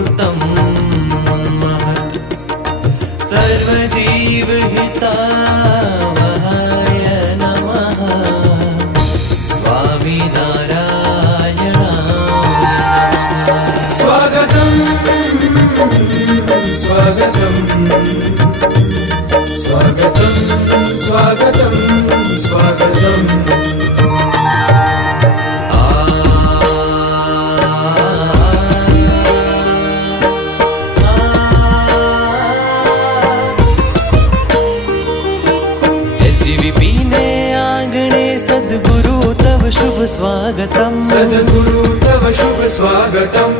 अमृतम् सर्वजीवहितावहाय नमः स्वामी नारायणाय स्वागतं स्वागतं स्वागतं स्वागतं स्वागतम् शुभ स्वागतम् सद्गुरु तव शुभ स्वागतम्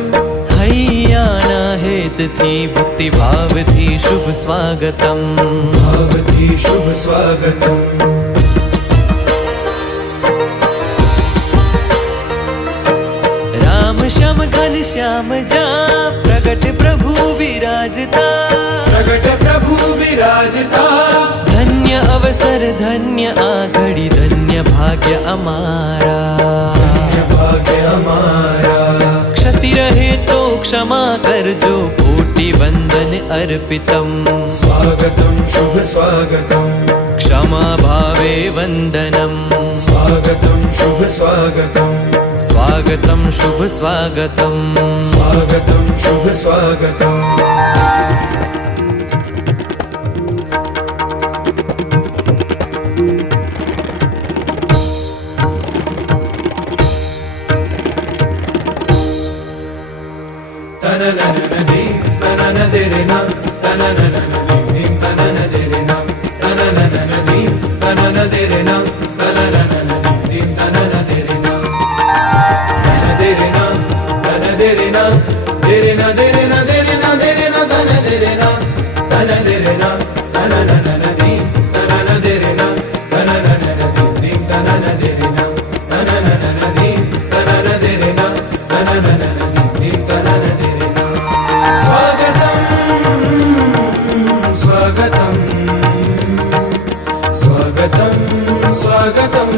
हૈયાના હેતથી ભક્તિ ભાવથી શુભ સ્વાગતम् ભાવથી શુભ સ્વાગતम् રામ શ્યામ ઘન શ્યામ જા પ્રગટ પ્રભુ વિરાજતા પ્રગટ પ્રભુ વિરાજતા ધન્ય અવસર ધન્ય આ ઘડી ધન્ય ભાગ્ય અમારા ભાગ્ય અમારા क्षति रहे तो क्षमा करजो कोटि वंदन अर्पितम् स्वागतं शुभ स्वागतम् क्षमा भावे वंदनम् स्वागतं शुभ स्वागतम् स्वागतं शुभ स्वागतम् स्वागतं शुभ स्वागतम् तननननदी तननदेरेना तननननदी तननदेरेना तननननदी तननदेरेना तननननदी तननदेरेना तनदेरेना तनदेरेना देरेना देरेना देरेना देरेना तनदेरेना तनदेरेना तननननदी तननदेरेना तननननदी तननदेरेना तननननदी तननदेरेना तननननदी तननदेरेना स्वागतं स्वागतं स्वागतं स्वागतम्